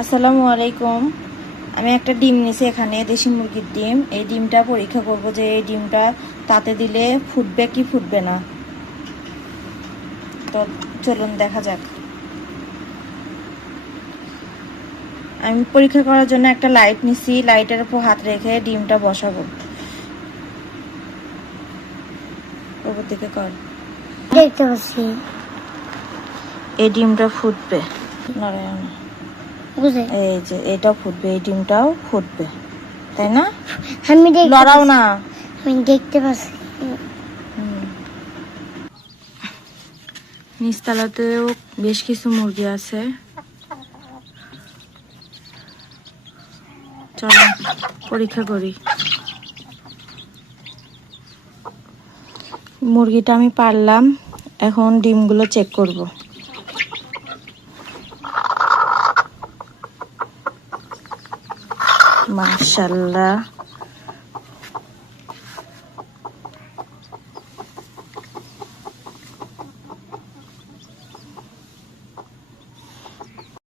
আসসালামু আলাইকুম। আমি একটা ডিম নিছি, এখানে দেশি মুরগির ডিম। এই ডিমটা পরীক্ষা করব যে এই ডিমটা তাতে দিলে ফুটবে কি ফুটবে না। তো চলুন দেখা যাক। আমি পরীক্ষা করার জন্য একটা লাইট নিছি, লাইটের উপর হাত রেখে ডিমটা বসাবো। ওপর দিকে কর, দেখতে পাচ্ছি এই ডিমটা ফুটবে। এই যে এটা ফুটবে, এই ডিমটাও ফুটবে, তাই না? আমি লড়াও না। আমি দেখতে পাচ্ছি। নিচতলাতেও বেশ কিছু মুরগি আছে। চলো পরীক্ষা করি। মুরগিটা আমি পারলাম, এখন ডিমগুলো চেক করব। মাশাআল্লাহ,